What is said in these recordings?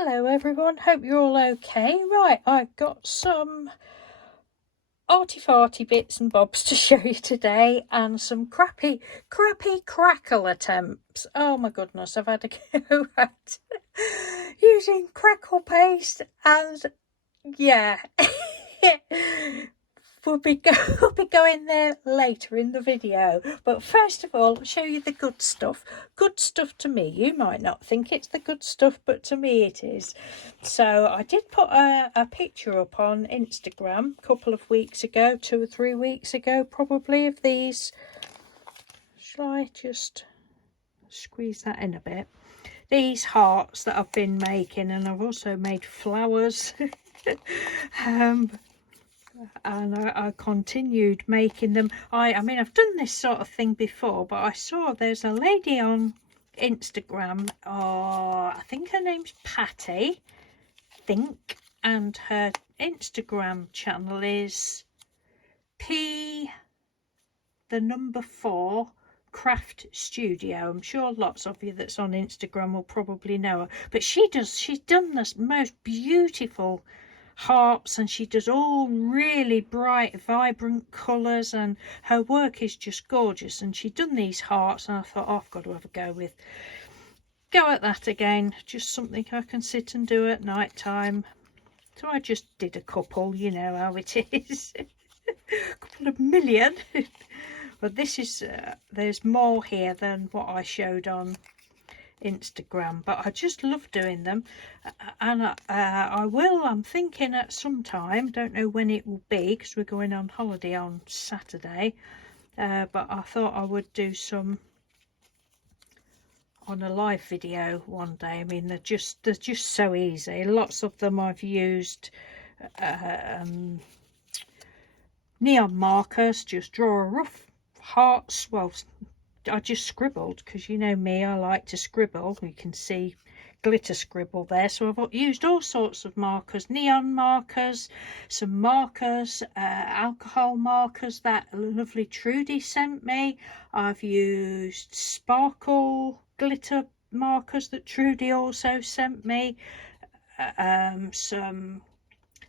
Hello everyone, hope you're all okay. Right, I've got some arty-farty bits and bobs to show you today and some crappy crackle attempts. Oh my goodness, I've had a go at using crackle paste and yeah. We'll be going there later in the video, but first of all I'll show you the good stuff to me. You might not think it's the good stuff, but to me it is. So I did put a picture up on Instagram a couple of weeks ago, 2 or 3 weeks ago probably, of these. Shall I just squeeze that in a bit? These hearts that I've been making, and I've also made flowers. And I continued making them. I mean, I've done this sort of thing before, but I saw there's a lady on Instagram, I think her name's Patty, and her Instagram channel is P4 Craft Studio. I'm sure lots of you that's on Instagram will probably know her, but she's done the most beautiful hearts, and she does all really bright vibrant colours, and her work is just gorgeous. And she'd done these hearts, and I thought, oh, I've got to have a go at that again, just something I can sit and do at night time. So I just did a couple, you know how it is. A couple of million. But this is there's more here than what I showed on Instagram, but I just love doing them. And I'm thinking at some time, don't know when it will be because we're going on holiday on Saturday, but I thought I would do some on a live video one day. I mean, they're just so easy. Lots of them I've used neon markers, just draw a rough hearts. Well, I just scribbled because you know me, I like to scribble. You can see glitter scribble there. So I've used all sorts of markers, neon markers, some markers, alcohol markers that lovely Trudy sent me. I've used sparkle glitter markers that Trudy also sent me, some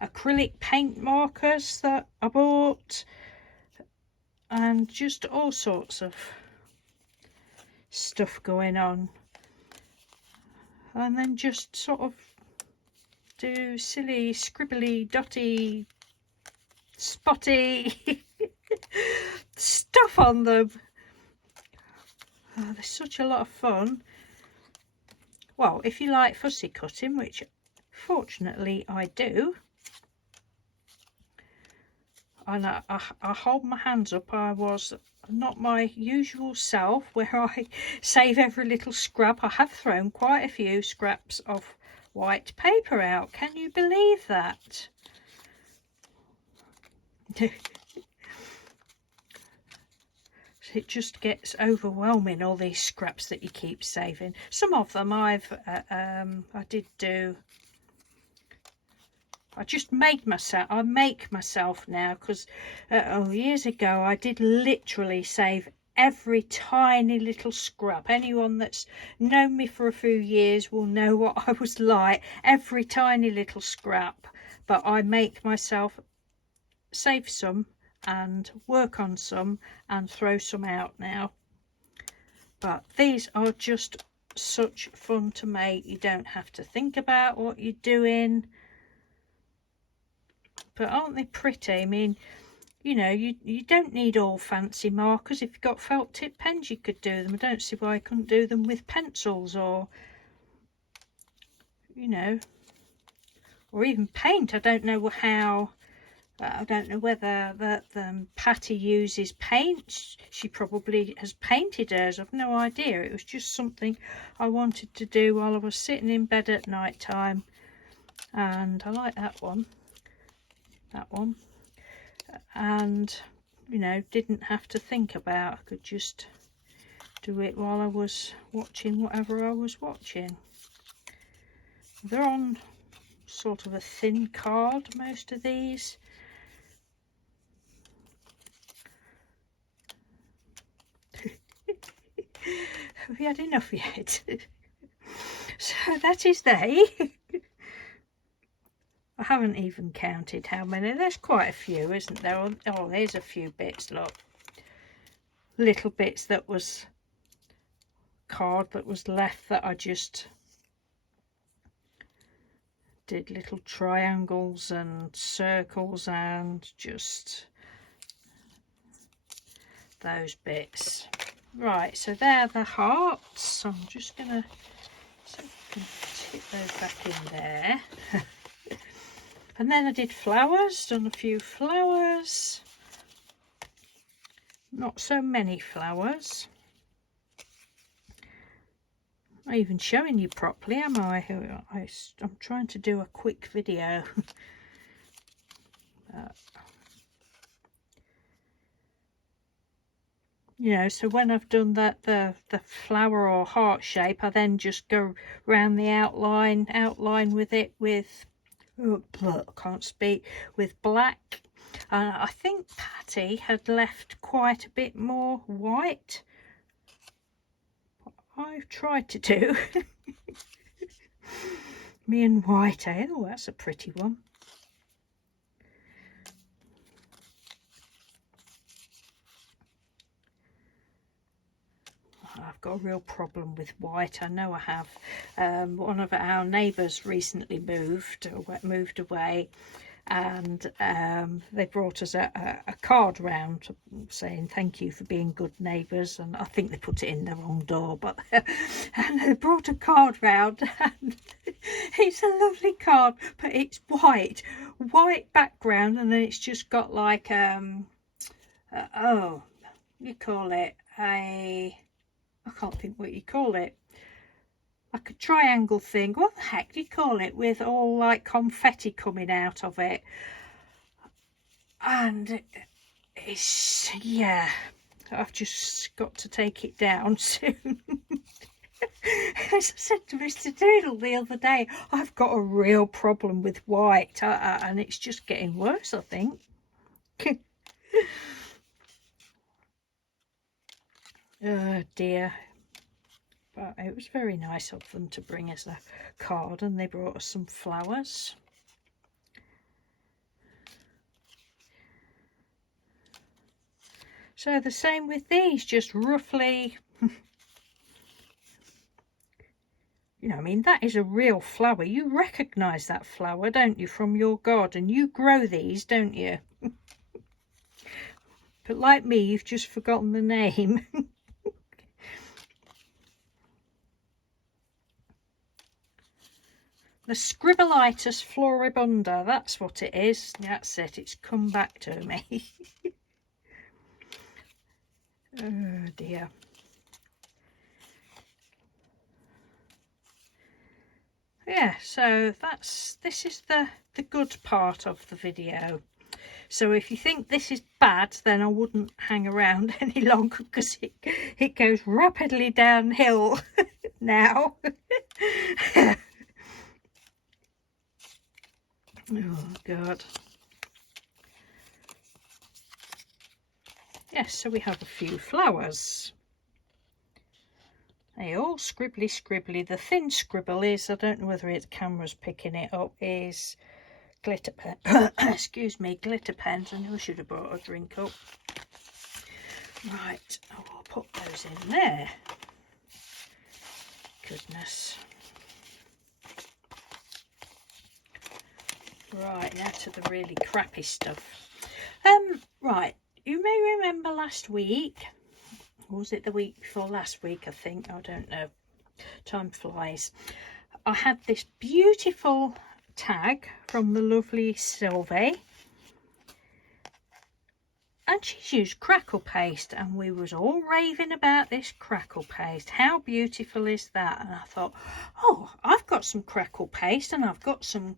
acrylic paint markers that I bought, and just all sorts of stuff going on. And then just sort of do silly scribbly dotty spotty stuff on them. Oh, they're such a lot of fun. Well, if you like fussy cutting, which fortunately I do, and I hold my hands up, I was not my usual self where I save every little scrap. I have thrown quite a few scraps of white paper out. Can you believe that? It just gets overwhelming, all these scraps that you keep saving. Some of them I just make myself now, because years ago I did literally save every tiny little scrap. Anyone that's known me for a few years will know what I was like, every tiny little scrap. But I make myself save some and work on some and throw some out now. But these are just such fun to make. You don't have to think about what you're doing. But aren't they pretty? I mean, you know, you don't need all fancy markers. If you've got felt tip pens, you could do them. I don't see why I couldn't do them with pencils, or, you know, or even paint. I don't know how. I don't know whether Patty uses paint. She probably has painted hers. I've no idea. It was just something I wanted to do while I was sitting in bed at night time. And I like that one. And, you know, didn't have to think about. I could just do it while I was watching whatever I was watching. They're on sort of a thin card, most of these. Have you had enough yet? So that is they. I haven't even counted how many. There's quite a few, isn't there? Oh, there's a few bits, look. Little bits that was card that was left that I just did little triangles and circles and just those bits. Right, so they're the hearts. So I'm just gonna tip those back in there. And then I did flowers, done a few flowers. Not so many flowers. Not even showing you properly, am I? I'm trying to do a quick video. You know, so when I've done that, the flower or heart shape, I then just go round the outline with it with, oh, I can't speak, with black. I think Patty had left quite a bit more white. I've tried to do me and white, eh? Oh, that's a pretty one. I've got a real problem with white. I know I have. One of our neighbours recently moved away, and they brought us a card round saying thank you for being good neighbours, and I think they put it in the wrong door, but and they brought a card round, and it's a lovely card, but it's white background, and then it's just got like oh, you call it I can't think what you call it, like a triangle thing. What the heck do you call it, with all like confetti coming out of it? And it's, yeah, I've just got to take it down soon. As I said to Mr. Doodle the other day, I've got a real problem with white, and it's just getting worse, I think. Oh dear. But it was very nice of them to bring us a card, and they brought us some flowers. So the same with these, just roughly, you know, I mean, that is a real flower. You recognise that flower, don't you, from your garden? You grow these, don't you? But like me, you've just forgotten the name. The Scribbleitis floribunda, that's what it is. That's it, it's come back to me. Oh dear. Yeah, so this is the good part of the video. So if you think this is bad, then I wouldn't hang around any longer, because it goes rapidly downhill now. Oh God. Yes, so we have a few flowers. They all scribbly scribbly. The thin scribble is, I don't know whether the camera's picking it up, is glitter pen. Excuse me, glitter pens. I knew I should have brought a drink up. Right, oh, I'll put those in there. Goodness. Right, now to the really crappy stuff. Right, you may remember last week, or was it the week before last week, I think, I don't know, time flies. I had this beautiful tag from the lovely Sylvie, and she's used Crackle paste, and we was all raving about this Crackle paste. How beautiful is that? And I thought, oh, I've got some Crackle paste, and I've got some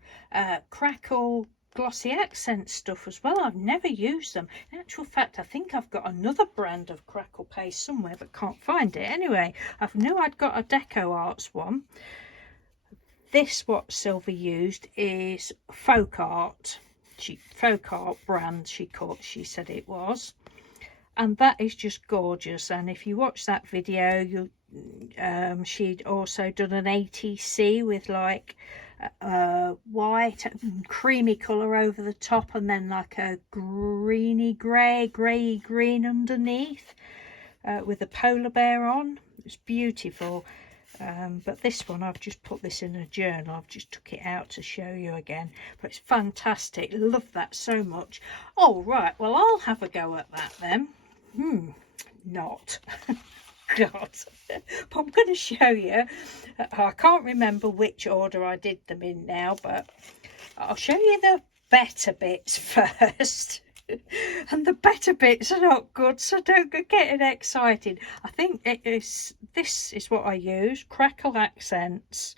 Crackle glossy accent stuff as well. I've never used them. In actual fact, I think I've got another brand of Crackle paste somewhere, but can't find it. Anyway, I knew I'd got a Deco Arts one. This, what Sylvie used, is Folk Art. Folk Art brand, she said it was, and that is just gorgeous. And if you watch that video, she'd also done an ATC with like white creamy colour over the top, and then like a grey green underneath, with a polar bear on. It's beautiful. But this one, I've just put this in a journal. I've just took it out to show you again, but it's fantastic. Love that so much. Oh right, well I'll have a go at that then. Not God. But I'm going to show you. I can't remember which order I did them in now, but I'll show you the better bits first. And the better bits are not good, so don't get getting excited. I think this is what I use, Crackle accents.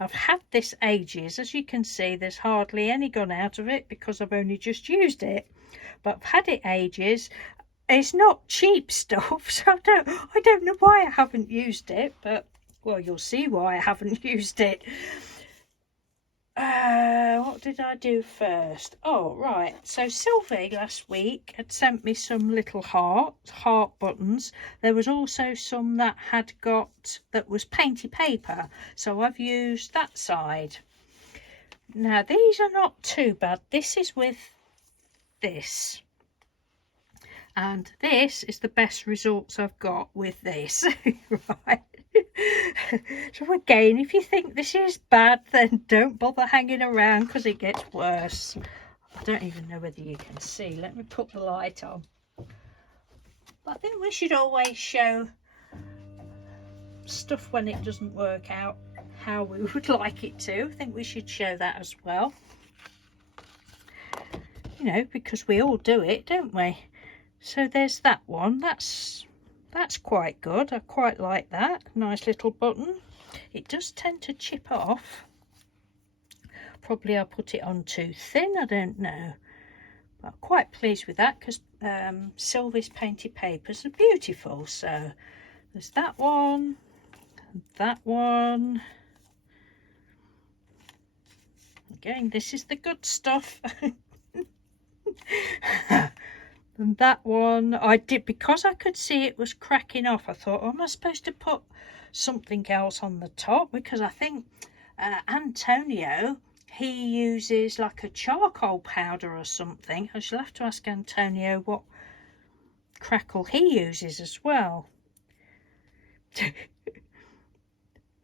I've had this ages. As you can see, there's hardly any gone out of it because I've only just used it, but I've had it ages. It's not cheap stuff, so I don't know why I haven't used it, but well, you'll see why I haven't used it. What did I do first? Oh right, so Sylvie last week had sent me some little heart buttons. There was also some that was painty paper, so I've used that side. Now these are not too bad. This is with this, and this is the best results I've got with this. Right. So again, if you think this is bad, then don't bother hanging around because it gets worse. I don't even know whether you can see. Let me put the light on. But I think we should always show stuff when it doesn't work out how we would like it to. I think we should show that as well. You know, because we all do it, don't we? So there's that one. That's quite good. I quite like that. Nice little button. It does tend to chip off. Probably I put it on too thin, I don't know. But I'm quite pleased with that because Sylvie's painted papers are beautiful. So there's that one, and that one. Again, this is the good stuff. And that one I did because I could see it was cracking off. I thought, oh, am I supposed to put something else on the top? Because I think Antonio, he uses like a charcoal powder or something. I shall have to ask Antonio what Crackle he uses as well.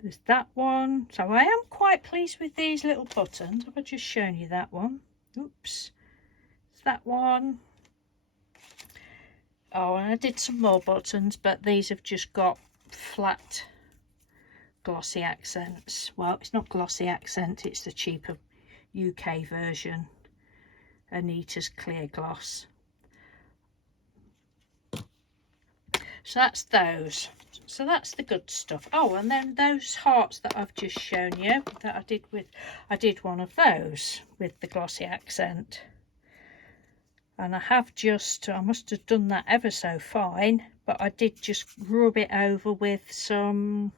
There's that one. So I am quite pleased with these little buttons. Have I just shown you that one? Oops. It's that one. Oh, and I did some more buttons, but these have just got flat glossy accents. Well, it's not glossy accent, it's the cheaper UK version, Anita's clear gloss. So that's those. So that's the good stuff. Oh, and then those hearts that I've just shown you that I did one of those with the glossy accent. And I must have done that ever so fine, but I did just rub it over with some,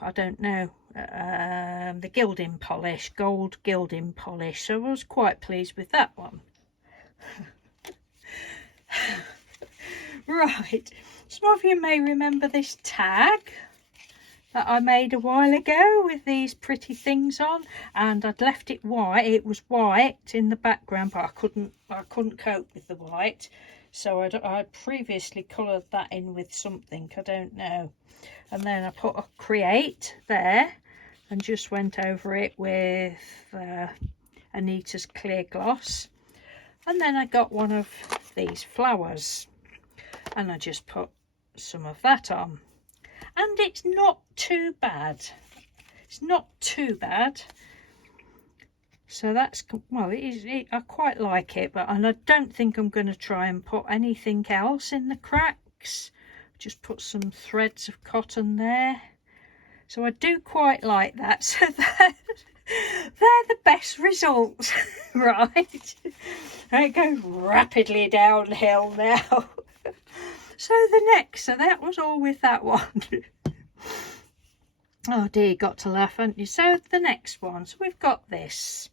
I don't know, the gilding polish, gold gilding polish. So I was quite pleased with that one. Right, some of you may remember this tag that I made a while ago with these pretty things on, and I'd left it white. It was white in the background, but I couldn't cope with the white, so I'd previously coloured that in with something, I don't know, and then I put a create there and just went over it with Anita's clear gloss, and then I got one of these flowers and I just put some of that on. And it's not too bad. It's not too bad. So that's, well, I quite like it, and I don't think I'm going to try and put anything else in the cracks. Just put some threads of cotton there. So I do quite like that. So they're the best results, right? It goes rapidly downhill now. So that was all with that one. Oh dear, you got to laugh, haven't you? So the next one, so we've got this.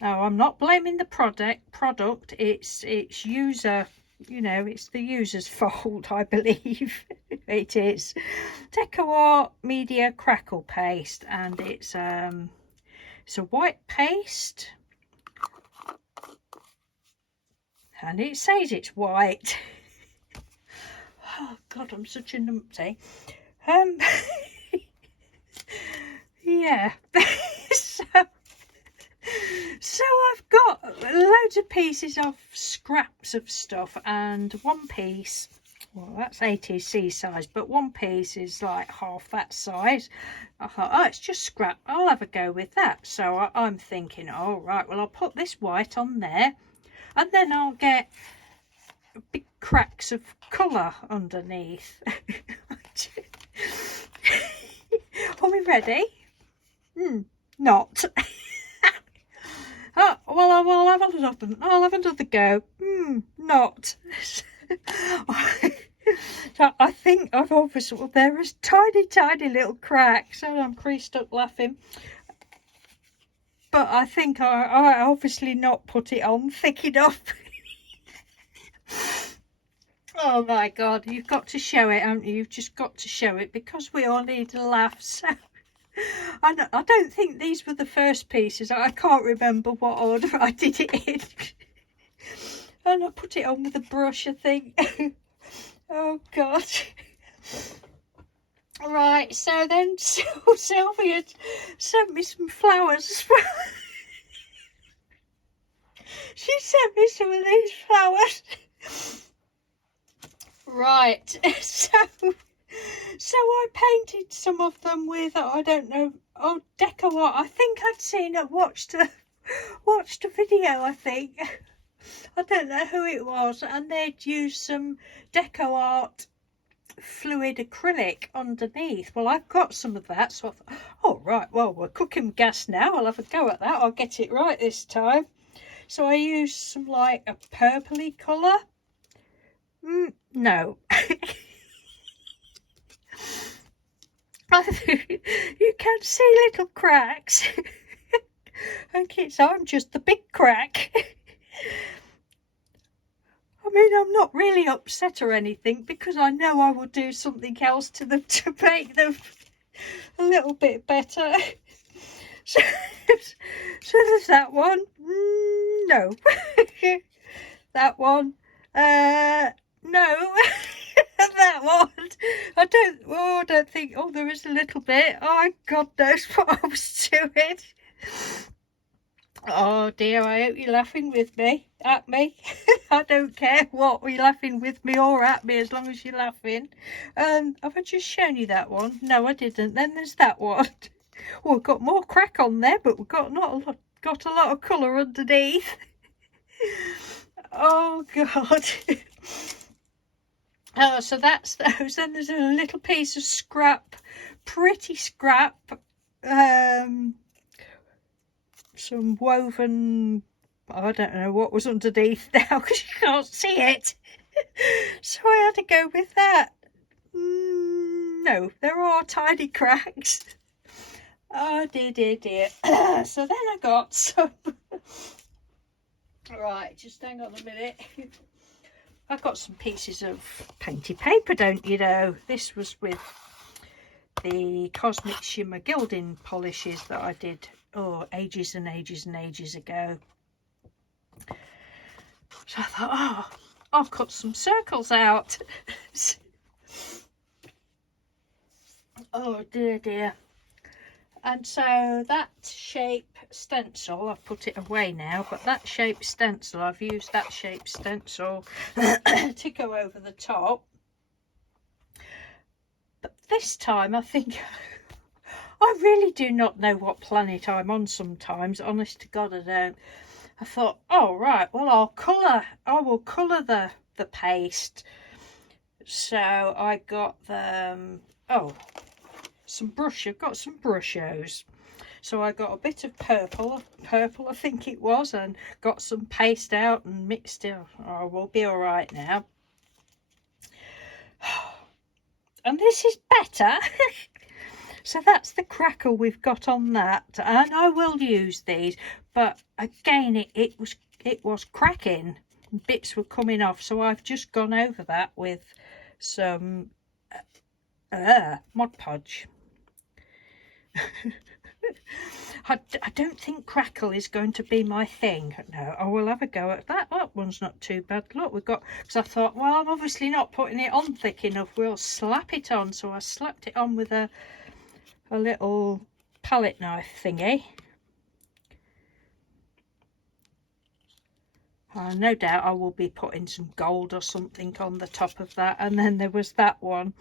Now I'm not blaming the product, it's user you know, it's the user's fault, I believe. It is. Deco Art Media Crackle paste, and it's a white paste, and it says it's white. Oh God, I'm such a numpty. Yeah. So I've got loads of pieces of scraps of stuff, and one piece, well, that's 80C size, but one piece is like half that size. I thought, oh, it's just scrap, I'll have a go with that. So I'm thinking, all right, well, I'll put this white on there, and then I'll get big cracks of colour underneath. Are we ready? Not. Oh, well, I'll have another go. Not. So I think I've obviously, well, there is tiny little cracks, and I'm pretty stuck laughing. But I think I obviously not put it on thick enough. Oh my God, you've got to show it, haven't you? You've just got to show it, because we all need a laugh. So I don't think these were the first pieces. I can't remember what order I did it in. And I put it on with a brush, I think. Oh God. Right, so then Sylvia sent me some flowers as well. She sent me some of these flowers. Right, so I painted some of them with, I don't know, Deco Art. I think I'd seen it, watched a video, I think. I don't know who it was, and they'd used some Deco Art fluid acrylic underneath. Well, I've got some of that, so I thought, oh right, well, we're cooking gas now, I'll have a go at that, I'll get it right this time. So I used some like a purpley colour. No. You can see little cracks. And kids, I'm just the big crack. I mean, I'm not really upset or anything, because I know I will do something else to them to make them a little bit better. So there's that one. No. That one. No. That one. I don't think. Oh, there is a little bit. Oh, God knows what I was doing. Oh dear, I hope you're laughing with me, at me. I don't care what you're laughing with me or at me, as long as you're laughing. Have I just shown you that one? No, I didn't. Then there's that one. Well, we've got more crack on there, but we've got got a lot of colour underneath. Oh God. Oh, so that's those. Then there's a little piece of scrap, pretty scrap, some woven, I don't know what was underneath now, because you can't see it. So I had to go with that. No, there are tiny cracks. Oh dear. So then I got some. Right, just hang on a minute. I've got some pieces of Painty paper, don't you know? This was with the Cosmic Shimmer gilding polishes that I did, ages and ages ago. So I thought, oh, I'll cut some circles out. Oh dear. And so that shape stencil, I've put it away now, but that shape stencil, I've used that shape stencil to go over the top. But this time I think, I really do not know what planet I'm on sometimes, honest to God I don't. I thought, oh right, well I will colour the paste. So I got the, some brush, I've got some brushos. So I got a bit of purple I think it was, and got some paste out and mixed it. Oh, we'll be all right now. And this is better. So that's the crackle we've got on that, and I will use these, but again it was cracking. bits were coming off, so I've just gone over that with some Mod Podge. I don't think Crackle is going to be my thing. No, I will have a go at that. That one's not too bad. Look, we've got, because I thought, well, I'm obviously not putting it on thick enough. We'll slap it on. So I slapped it on with a little palette knife thingy. No doubt I will be putting some gold or something on the top of that. And then there was that one.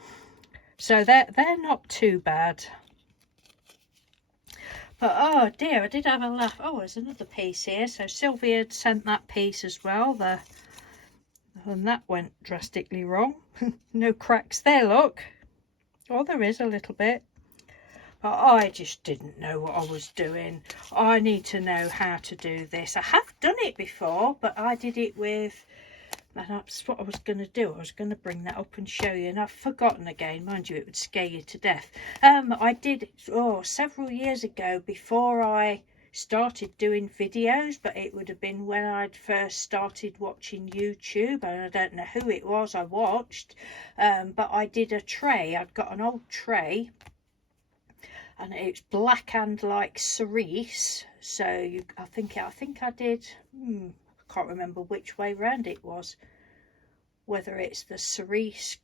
So they're not too bad. But oh dear, I did have a laugh. Oh, there's another piece here. So Sylvia had sent that piece as well. And that went drastically wrong. No cracks there, look. Oh, there is a little bit. But I just didn't know what I was doing. I need to know how to do this. I have done it before, but I did it with... And that's what I was going to do. I was going to bring that up and show you, and I've forgotten again. Mind you, it would scare you to death. I did several years ago, before I started doing videos, but it would have been when I'd first started watching YouTube, and I don't know who it was I watched, but I did a tray. I'd got an old tray, and it's black and like cerise. So I think I did. Can't remember which way round it was, whether it's the cerise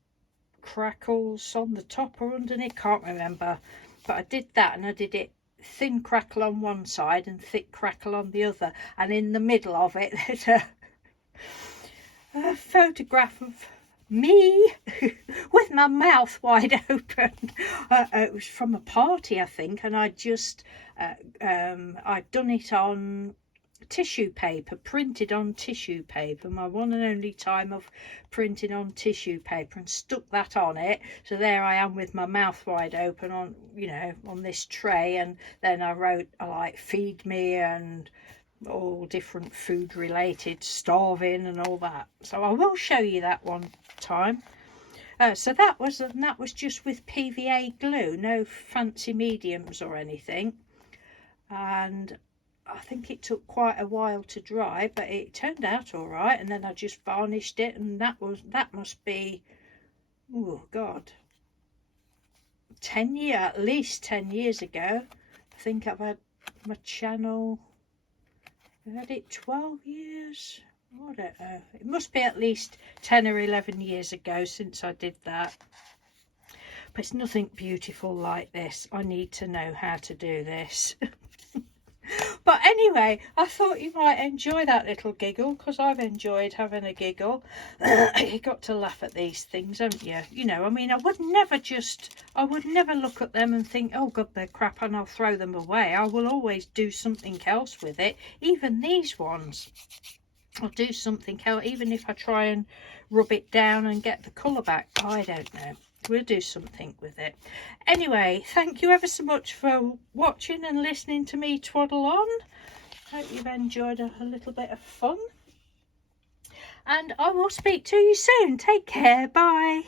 crackles on the top or underneath, can't remember, but I did that, and I did it thin crackle on one side and thick crackle on the other, and in the middle of it there's a photograph of me with my mouth wide open. It was from a party, I think, and I just I'd done it on tissue paper, printed on tissue paper, my one and only time of printing on tissue paper, and stuck that on it. So there I am with my mouth wide open on, you know, on this tray, and then I wrote like feed me and all different food related, starving and all that. So I will show you that one time. So that was just with PVA glue, no fancy mediums or anything, and I think it took quite a while to dry, but it turned out all right. And then I just varnished it, and that must be, oh God, 10 years, at least 10 years ago. I think I've had my channel, I've had it 12 years. I don't know. It must be at least 10 or 11 years ago since I did that. But it's nothing beautiful like this. I need to know how to do this. But anyway, I thought you might enjoy that little giggle, because I've enjoyed having a giggle. You got to laugh at these things, haven't you? You know, I mean, I would never look at them and think, oh God, they're crap, and I'll throw them away. I will always do something else with it. Even these ones, I'll do something else, even if I try and rub it down and get the colour back. I don't know. We'll do something with it. Anyway, thank you ever so much for watching and listening to me twaddle on. Hope you've enjoyed a little bit of fun. And I will speak to you soon. Take care. Bye.